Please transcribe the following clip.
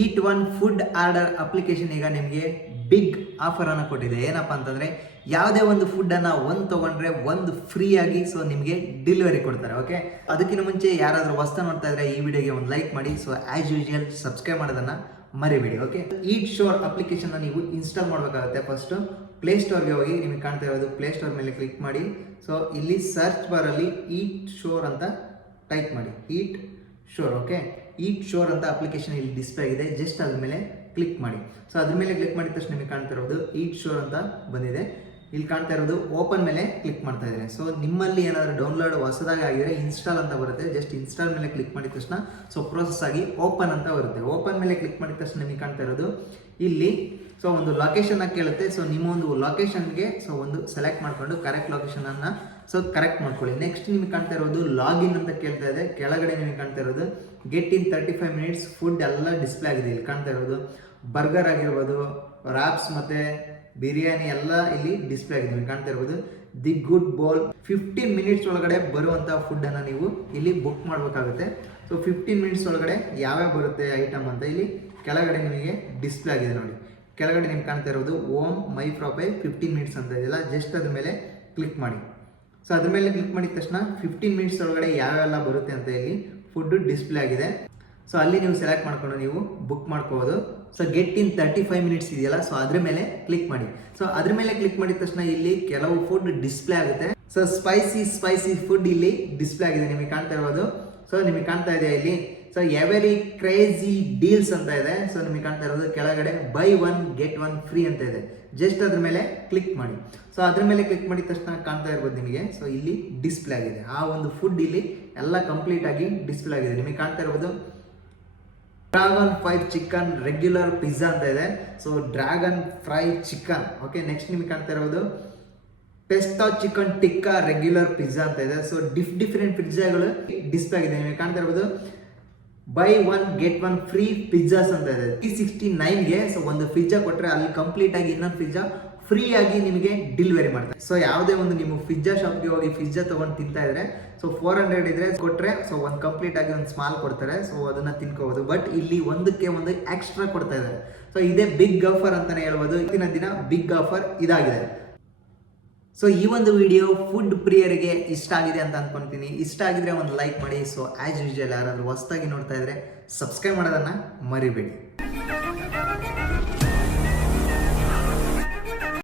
ಈಟ್ one food order application ಈಗ ನಿಮಗೆ big offer ಅನ್ನು ಕೊಟ್ಟಿದೆ. ಏನಪ್ಪಾ ಅಂತಂದ್ರೆ ಯಾವುದೇ ಒಂದು ಫುಡ್ ಅನ್ನ ಒಂದು ತಗೊಂಡ್ರೆ ಒಂದು ಫ್ರೀ ಆಗಿ ಸೊ ನಿಮಗೆ ಡೆಲಿವರಿ ಕೊಡ್ತಾರೆ. ಓಕೆ, ಅದಕ್ಕಿಂತ ಮುಂಚೆ ಯಾರಾದರೂ ಹೊಸ್ತ ನೋಡ್ತಾ ಇದ್ರೆ ಈ ವಿಡಿಯೋಗೆ ಒಂದು ಲೈಕ್ ಮಾಡಿ. ಸೊ ಆಸ್ ಯೂಶುವಲ್ ಸಬ್ಸ್ಕ್ರೈಬ್ ಮಾಡೋದನ್ನ ಮರಿಬೇಡಿ. ಓಕೆ, ಈಟ್ ಶೋರ್ ಅಪ್ಲಿಕೇಶನ್ ನೀವು ಇನ್ಸ್ಟಾಲ್ ಮಾಡಬೇಕಾಗುತ್ತೆ. ಫಸ್ಟ್ ಪ್ಲೇ ಸ್ಟೋರ್ಗೆ ಹೋಗಿ ನಿಮಗೆ ಕಾಣ್ತಾ ಇರೋದು ಪ್ಲೇ ಸ್ಟೋರ್ ಮೇಲೆ ಕ್ಲಿಕ್ ಮಾಡಿ. ಸೊ ಇಲ್ಲಿ ಸರ್ಚ್ ಬಾರ್ ಅಲ್ಲಿ ಈಟ್ ಶೋರ್ ಅಂತ ಟೈಪ್ ಮಾಡಿ. ಈಟ್ ಶೋರ್. ಓಕೆ, ಈಟ್ ಶೋರ್ ಅಂತ ಅಪ್ಲಿಕೇಶನ್ ಇಲ್ಲಿ ಡಿಸ್ಪ್ಲೇ ಆಗಿದೆ. ಜಸ್ಟ್ ಅದ್ರ ಮೇಲೆ ಕ್ಲಿಕ್ ಮಾಡಿ. ಸೊ ಅದ್ರ ಮೇಲೆ ಕ್ಲಿಕ್ ಮಾಡಿದ ತಕ್ಷಣ ನಿಮಗೆ ಕಾಣ್ತಾ ಇರೋದು ಈಟ್ ಶೋರ್ ಅಂತ ಬಂದಿದೆ. ಇಲ್ಲಿ ಕಾಣ್ತಾ ಇರೋದು ಓಪನ್ ಮೇಲೆ ಕ್ಲಿಕ್ ಮಾಡ್ತಾ ಇದ್ದಾರೆ. ಸೊ ನಿಮ್ಮಲ್ಲಿ ಏನಾದರೂ ಡೌನ್ಲೋಡ್ ಹೊಸದಾಗಿ ಆಗಿದ್ರೆ ಇನ್ಸ್ಟಾಲ್ ಅಂತ ಬರುತ್ತೆ. ಜಸ್ಟ್ ಇನ್ಸ್ಟಾಲ್ ಮೇಲೆ ಕ್ಲಿಕ್ ಮಾಡಿದ ತಕ್ಷಣ ಸೊ ಪ್ರೋಸೆಸ್ ಆಗಿ ಓಪನ್ ಅಂತ ಬರುತ್ತೆ. ಓಪನ್ ಮೇಲೆ ಕ್ಲಿಕ್ ಮಾಡಿದ ತಕ್ಷಣ ನಿಮಗೆ ಕಾಣ್ತಾ ಇರೋದು ಇಲ್ಲಿ ಸೊ ಒಂದು ಲೊಕೇಶನ್ ಕೇಳುತ್ತೆ. ಸೊ ನಿಮ್ಮ ಒಂದು ಲೊಕೇಶನ್ಗೆ ಸೊ ಒಂದು ಸೆಲೆಕ್ಟ್ ಮಾಡಿಕೊಂಡು ಕರೆಕ್ಟ್ ಲೊಕೇಶನ್ ಅನ್ನ ಸೊ ಕರೆಕ್ಟ್ ಮಾಡ್ಕೊಳ್ಳಿ. ನೆಕ್ಸ್ಟ್ ನಿಮಗೆ ಕಾಣ್ತಾ ಇರೋದು ಲಾಗಿನ್ ಅಂತ ಕೇಳ್ತಾ ಇದೆ. ಕೆಳಗಡೆ ನಿಮಗೆ ಕಾಣ್ತಾ ಇರೋದು ಗೆಟ್ ಇನ್ 35 ಮಿನಿಟ್ಸ್ ಫುಡ್ ಎಲ್ಲ ಡಿಸ್ಪ್ಲೇ ಆಗಿದೆ. ಇಲ್ಲಿ ಕಾಣ್ತಾ ಇರೋದು ಬರ್ಗರ್ ಆಗಿರ್ಬೋದು, ರಾಪ್ಸ್ ಮತ್ತೆ ಬಿರಿಯಾನಿ ಎಲ್ಲ ಇಲ್ಲಿ ಡಿಸ್ಪ್ಲೇ ಆಗಿದೆ. ನಿಮಗೆ ಕಾಣ್ತಾ ಇರ್ಬೋದು ದಿ ಗುಡ್ ಬೌಲ್. 15 ಮಿನಿಟ್ಸ್ ಒಳಗಡೆ ಬರುವಂಥ ಫುಡ್ಡನ್ನು ನೀವು ಇಲ್ಲಿ ಬುಕ್ ಮಾಡಬೇಕಾಗುತ್ತೆ. ಸೊ 15 ಮಿನಿಟ್ಸ್ ಒಳಗಡೆ ಯಾವ್ಯಾವ ಬರುತ್ತೆ ಐಟಮ್ ಅಂತ ಇಲ್ಲಿ ಕೆಳಗಡೆ ನಿಮಗೆ ಡಿಸ್ಪ್ಲೇ ಆಗಿದೆ ನೋಡಿ. ಕೆಳಗಡೆ ನಿಮ್ಗೆ ಕಾಣ್ತಾ ಇರೋದು ಓಮ್ ಮೈ ಪ್ರೊಫೈಲ್ 15 ಮಿನಿಟ್ಸ್ ಅಂತ ಇದೆಯಲ್ಲ, ಜಸ್ಟ್ ಅದ್ರ ಮೇಲೆ ಕ್ಲಿಕ್ ಮಾಡಿ. ಸೊ ಅದ್ರ ಮೇಲೆ ಕ್ಲಿಕ್ ಮಾಡಿದ ತಕ್ಷಣ 15 ಮಿನಿಟ್ಸ್ ಒಳಗಡೆ ಯಾವೆಲ್ಲ ಬರುತ್ತೆ ಅಂತ ಇಲ್ಲಿ ಫುಡ್ ಡಿಸ್ಪ್ಲೇ ಆಗಿದೆ. ಸೊ ಅಲ್ಲಿ ನೀವು ಸೆಲೆಕ್ಟ್ ಮಾಡ್ಕೊಂಡು ನೀವು ಬುಕ್ ಮಾಡ್ಕೋಬೋದು. ಸೊ ಗೆಟ್ ಇನ್ 35 ಮಿನಿಟ್ಸ್ ಇದೆಯಲ್ಲ, ಸೊ ಅದ್ರ ಮೇಲೆ ಕ್ಲಿಕ್ ಮಾಡಿ. ಸೊ ಅದ್ರ ಮೇಲೆ ಕ್ಲಿಕ್ ಮಾಡಿದ ತಕ್ಷಣ ಇಲ್ಲಿ ಕೆಲವು ಫುಡ್ ಡಿಸ್ಪ್ಲೇ ಆಗುತ್ತೆ. ಸೊ ಸ್ಪೈಸಿ ಫುಡ್ ಇಲ್ಲಿ ಡಿಸ್ಪ್ಲೇ ಆಗಿದೆ. ನಿಮಗೆ ಕಾಣ್ತಾ ಇರೋದು ಸೊ ನಿಮಗೆ ಕಾಣ್ತಾ ಇದೆ ಇಲ್ಲಿ ಸೊ ಎವರಿ ಕ್ರೇಜಿ ಡೀಲ್ಸ್ ಅಂತ ಇದೆ. ಸೊ ನಿಮಗೆ ಕಾಣ್ತಾ ಇರೋದು ಕೆಳಗಡೆ by one get one free ಅಂತ ಇದೆ. ಜಸ್ಟ್ ಅದ್ರ ಮೇಲೆ ಕ್ಲಿಕ್ ಮಾಡಿ. ಸೊ ಅದ್ರ ಮೇಲೆ ಕ್ಲಿಕ್ ಮಾಡಿದ ತಕ್ಷಣ ಕಾಣ್ತಾ ಇರ್ಬೋದು ನಿಮಗೆ ಸೊ ಇಲ್ಲಿ ಡಿಸ್ಪ್ಲೇ ಆಗಿದೆ. ಆ ಒಂದು ಫುಡ್ ಇಲ್ಲಿ ಎಲ್ಲ ಕಂಪ್ಲೀಟ್ ಆಗಿ ಡಿಸ್ಪ್ಲೇ ಆಗಿದೆ. ನಿಮಗೆ ಕಾಣ್ತಾ ಇರ್ಬೋದು dragon fry chicken regular pizza ಅಂತ ಇದೆ. So dragon fry chicken. Okay, next ನಿಮಗೆ ಕಾಣ್ತಾ ಇರೋದು ಪೆಸ್ಟಾ ಚಿಕನ್ ಟಿಕ್ಕಾ ರೆಗ್ಯುಲರ್ ಪಿಜ್ಜಾ ಅಂತ ಇದೆ. ಸೊ ಡಿಫ್ರೆಂಟ್ ಪಿಜ್ಜಾಗಳು ಡಿಸ್ಪ್ಲೇ ಆಗಿದೆ. ನಿಮಗೆ ಕಾಣ್ತಾ ಇರ್ಬೋದು by one get one free pizzas ಅಂತ ಇದೆ. 369ಗೆ ಸೊ ಒಂದು ಪಿಜ್ಜಾ ಕೊಟ್ಟರೆ ಅಲ್ಲಿ ಕಂಪ್ಲೀಟ್ ಆಗಿ ಇನ್ನೊಂದು ಪಿಜ್ಜಾ ಫ್ರೀ ಆಗಿ ನಿಮಗೆ ಡೆಲಿವರಿ ಮಾಡ್ತಾರೆ. ಸೊ ಯಾವುದೇ ಒಂದು ನೀವು ಪಿಜ್ಜಾ ಶಾಪ್ಗೆ ಹೋಗಿ ಪಿಜ್ಜಾ ತಗೊಂಡು ತಿಂತಾ ಇದ್ರೆ ಸೊ 400 ಇದ್ರೆ ಕೊಟ್ಟರೆ ಸೊ ಒಂದು ಕಂಪ್ಲೀಟ್ ಆಗಿ ಒಂದು ಸ್ಮಾಲ್ ಕೊಡ್ತಾರೆ. ಸೊ ಅದನ್ನ ತಿನ್ಕೋಬಹುದು. ಬಟ್ ಇಲ್ಲಿ ಒಂದಕ್ಕೆ ಒಂದು ಎಕ್ಸ್ಟ್ರಾ ಕೊಡ್ತಾ ಇದ್ದಾರೆ. ಸೊ ಇದೇ ಬಿಗ್ ಆಫರ್ ಅಂತಾನೆ ಹೇಳ್ಬೋದು. ಇವತ್ತಿನ ದಿನ ಬಿಗ್ ಆಫರ್ ಇದಾಗಿದೆ. ಸೊ ಈ ಒಂದು ವಿಡಿಯೋ ಫುಡ್ ಪ್ರಿಯರಿಗೆ ಇಷ್ಟ ಆಗಿದೆ ಅಂತ ಅನ್ಕೊಂತೀನಿ. ಇಷ್ಟ ಆಗಿದ್ರೆ ಒಂದು ಲೈಕ್ ಮಾಡಿ. ಸೊ ಆಸ್ ಯೂಶುವಲ್ ಯಾರಾದರೂ ಹೊಸದಾಗಿ ನೋಡ್ತಾ ಇದ್ರೆ ಸಬ್ಸ್ಕ್ರೈಬ್ ಮಾಡೋದನ್ನ ಮರಿಬೇಡಿ.